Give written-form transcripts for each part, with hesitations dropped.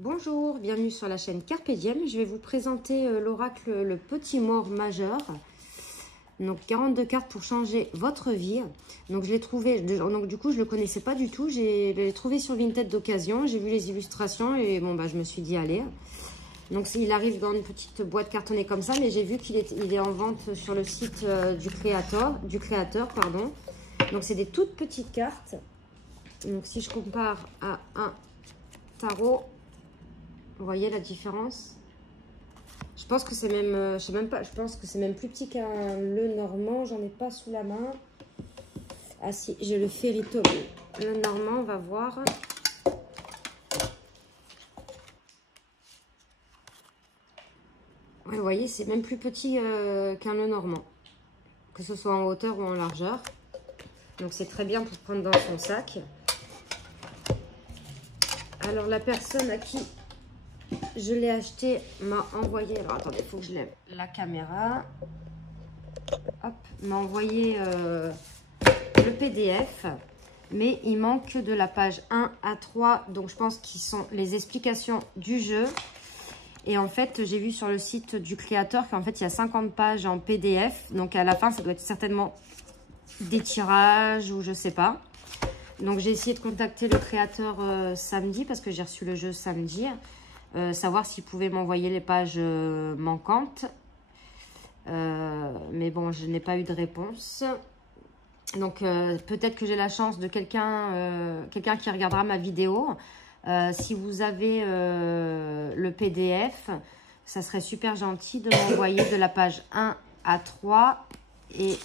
Bonjour, bienvenue sur la chaîne Carpe Diem. Je vais vous présenter l'oracle Le Petit Mort Majeur. Donc 42 cartes pour changer votre vie. Donc je l'ai trouvé, donc du coup je ne le connaissais pas du tout. Je l'ai trouvé sur Vinted d'occasion. J'ai vu les illustrations et bon bah je me suis dit allez. Donc il arrive dans une petite boîte cartonnée comme ça, mais j'ai vu qu'il est en vente sur le site du créateur, pardon. Donc c'est des toutes petites cartes. Donc si je compare à un tarot, vous voyez la différence? Je pense que c'est même, je sais même pas, je pense que c'est même plus petit qu'un Lenormand. J'en ai pas sous la main. Ah si, j'ai le Ferrito. Le Normand, on va voir. Ouais, vous voyez, c'est même plus petit qu'un Lenormand, que ce soit en hauteur ou en largeur. Donc c'est très bien pour prendre dans son sac. Alors la personne à qui je l'ai acheté m'a envoyé, alors attendez, il faut que je lève la caméra. Hop, m'a envoyé le PDF, mais il manque de la page 1 à 3, donc je pense qu'ils sont les explications du jeu. Et en fait, j'ai vu sur le site du créateur qu'en fait, il y a 50 pages en PDF, donc à la fin, ça doit être certainement des tirages ou je sais pas. Donc j'ai essayé de contacter le créateur samedi, parce que j'ai reçu le jeu samedi. Savoir s'il pouvait m'envoyer les pages manquantes. Mais bon, je n'ai pas eu de réponse. Donc peut-être que j'ai la chance de quelqu'un qui regardera ma vidéo. Si vous avez le PDF, ça serait super gentil de m'envoyer de la page 1 à 3 et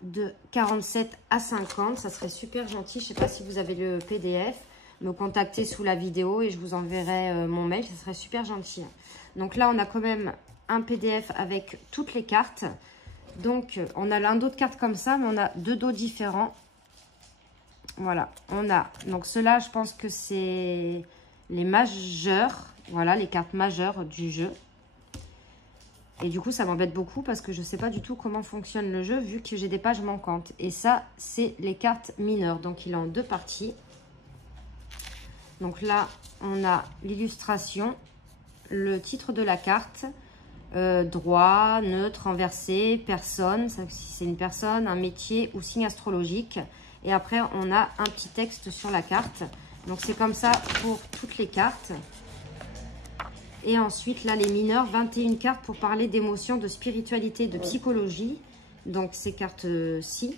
de 47 à 50. Ça serait super gentil. Je ne sais pas si vous avez le PDF. Me contacter sous la vidéo et je vous enverrai mon mail, ça serait super gentil. Donc là, on a quand même un PDF avec toutes les cartes. Donc, on a un dos de cartes comme ça, mais on a deux dos différents. Voilà, on a, donc ceux-là, je pense que c'est les majeurs. Voilà, les cartes majeures du jeu. Et du coup, ça m'embête beaucoup parce que je ne sais pas du tout comment fonctionne le jeu vu que j'ai des pages manquantes. Et ça, c'est les cartes mineures. Donc, il est en deux parties. Donc là, on a l'illustration, le titre de la carte, droit, neutre, renversé, personne, si c'est une personne, un métier ou signe astrologique. Et après, on a un petit texte sur la carte. Donc c'est comme ça pour toutes les cartes. Et ensuite, là, les mineurs, 21 cartes pour parler d'émotions, de spiritualité, de psychologie. Donc ces cartes-ci.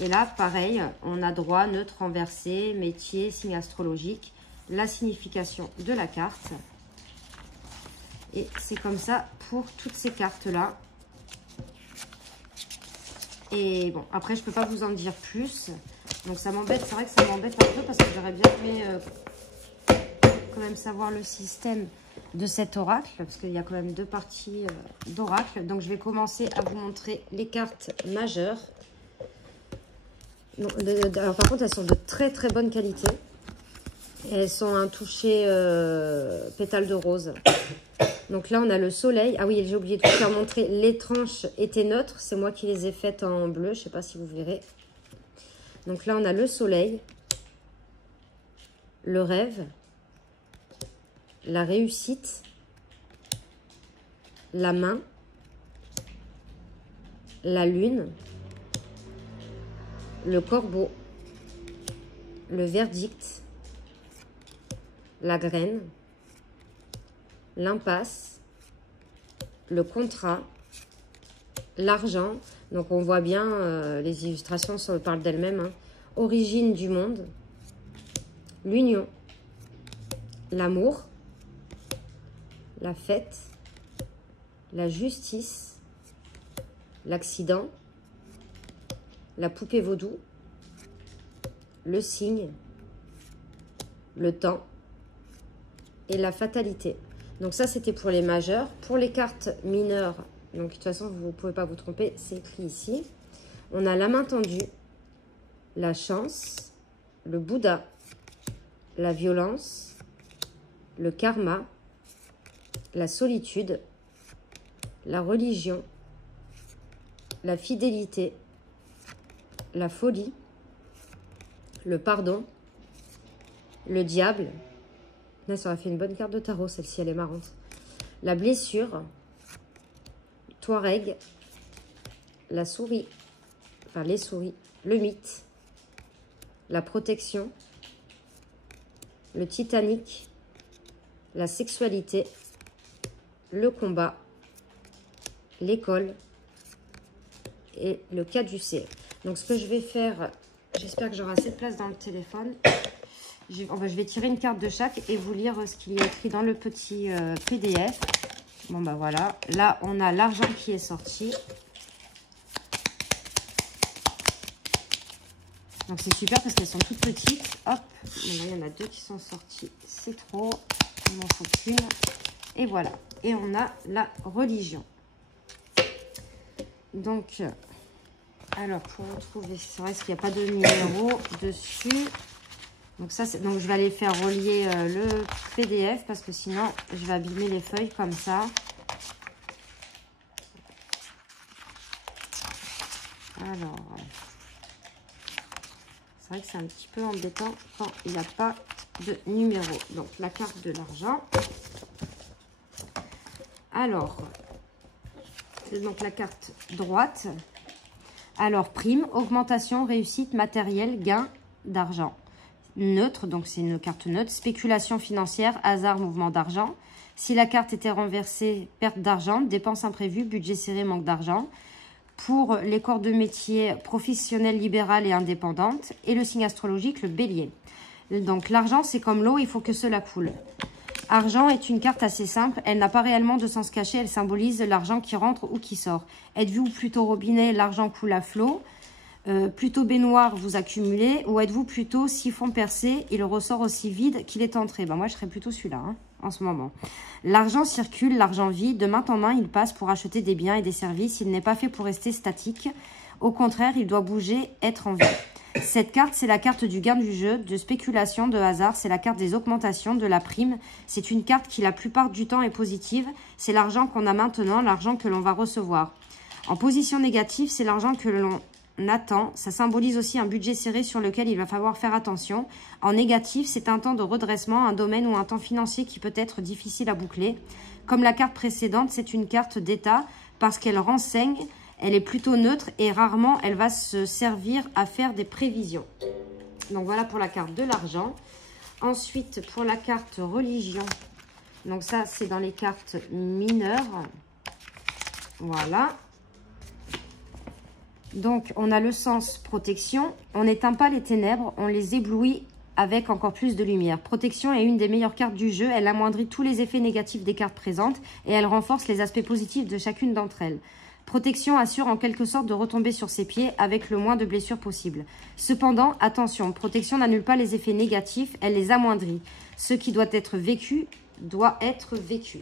Et là, pareil, on a droit, neutre, renversé, métier, signe astrologique, la signification de la carte. Et c'est comme ça pour toutes ces cartes-là. Et bon, après, je ne peux pas vous en dire plus. Donc, ça m'embête. C'est vrai que ça m'embête un peu parce que j'aurais bien aimé quand même savoir le système de cet oracle. Parce qu'il y a quand même deux parties d'oracle. Donc, je vais commencer à vous montrer les cartes majeures. Alors par contre, elles sont de très très bonne qualité. Et elles sont un toucher pétale de rose. Donc là, on a le soleil. Ah oui, j'ai oublié de vous faire montrer. Les tranches étaient neutres. C'est moi qui les ai faites en bleu. Je ne sais pas si vous verrez. Donc là, on a le soleil, le rêve, la réussite, la main, la lune, le corbeau, le verdict, la graine, l'impasse, le contrat, l'argent. Donc on voit bien, les illustrations parlent d'elles-mêmes. Hein. Origine du monde, l'union, l'amour, la fête, la justice, l'accident, la poupée vaudou, le signe, le temps et la fatalité. Donc ça, c'était pour les majeurs. Pour les cartes mineures, donc de toute façon, vous ne pouvez pas vous tromper, c'est écrit ici. On a la main tendue, la chance, le Bouddha, la violence, le karma, la solitude, la religion, la fidélité, la folie, le pardon, le diable. Là, ça aurait fait une bonne carte de tarot, celle-ci, elle est marrante. La blessure, Touareg, la souris, enfin les souris, le mythe, la protection, le Titanic, la sexualité, le combat, l'école et le caducée. Donc, ce que je vais faire, j'espère que j'aurai assez de place dans le téléphone. Je vais tirer une carte de chaque et vous lire ce qu'il y a écrit dans le petit PDF. Bon, bah voilà. Là, on a l'argent qui est sorti. Donc, c'est super parce qu'elles sont toutes petites. Hop. Là, il y en a deux qui sont sorties. C'est trop. Il m'en faut qu'une. Et voilà. Et on a la religion. Donc, alors, pour retrouver, c'est vrai qu'il n'y a pas de numéro dessus. Donc, donc, je vais aller faire relier le PDF parce que sinon, je vais abîmer les feuilles comme ça. Alors, c'est vrai que c'est un petit peu embêtant quand il n'y a pas de numéro. Donc, la carte de l'argent. Alors, c'est donc la carte droite. Alors, prime, augmentation, réussite, matériel, gain d'argent. Neutre, donc c'est une carte neutre. Spéculation financière, hasard, mouvement d'argent. Si la carte était renversée, perte d'argent, dépenses imprévues, budget serré, manque d'argent. Pour les corps de métier professionnelles, libérales et indépendantes. Et le signe astrologique, le bélier. Donc l'argent, c'est comme l'eau, il faut que cela coule. Argent est une carte assez simple, elle n'a pas réellement de sens caché, elle symbolise l'argent qui rentre ou qui sort. Êtes-vous plutôt robinet, l'argent coule à flot, plutôt baignoire, vous accumulez, ou êtes-vous plutôt siphon percé, il ressort aussi vide qu'il est entré? Ben moi, je serais plutôt celui-là, hein, en ce moment. L'argent circule, l'argent vit, de main en main, il passe pour acheter des biens et des services, il n'est pas fait pour rester statique. Au contraire, il doit bouger, être en vie. Cette carte, c'est la carte du gain du jeu, de spéculation, de hasard. C'est la carte des augmentations, de la prime. C'est une carte qui, la plupart du temps, est positive. C'est l'argent qu'on a maintenant, l'argent que l'on va recevoir. En position négative, c'est l'argent que l'on attend. Ça symbolise aussi un budget serré sur lequel il va falloir faire attention. En négatif, c'est un temps de redressement, un domaine ou un temps financier qui peut être difficile à boucler. Comme la carte précédente, c'est une carte d'état parce qu'elle renseigne. Elle est plutôt neutre et rarement elle va se servir à faire des prévisions. Donc voilà pour la carte de l'argent. Ensuite pour la carte religion. Donc ça c'est dans les cartes mineures. Voilà. Donc on a le sens protection. On n'éteint pas les ténèbres, on les éblouit avec encore plus de lumière. Protection est une des meilleures cartes du jeu. Elle amoindrit tous les effets négatifs des cartes présentes et elle renforce les aspects positifs de chacune d'entre elles. Protection assure en quelque sorte de retomber sur ses pieds avec le moins de blessures possible. Cependant, attention, protection n'annule pas les effets négatifs, elle les amoindrit. Ce qui doit être vécu, doit être vécu.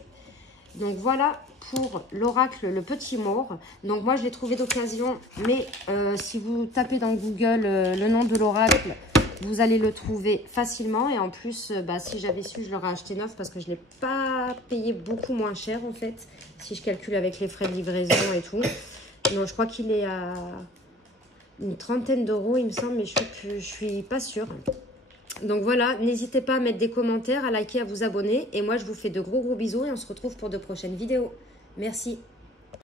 Donc voilà pour l'oracle, le petit maure. Donc moi je l'ai trouvé d'occasion, mais si vous tapez dans Google le nom de l'oracle, vous allez le trouver facilement. Et en plus, si j'avais su, je l'aurais acheté neuf parce que je ne l'ai pas payé beaucoup moins cher en fait. Si je calcule avec les frais de livraison et tout. Donc je crois qu'il est à une trentaine d'euros il me semble, mais je suis pas sûre. Donc voilà, n'hésitez pas à mettre des commentaires, à liker, à vous abonner. Et moi je vous fais de gros bisous et on se retrouve pour de prochaines vidéos. Merci.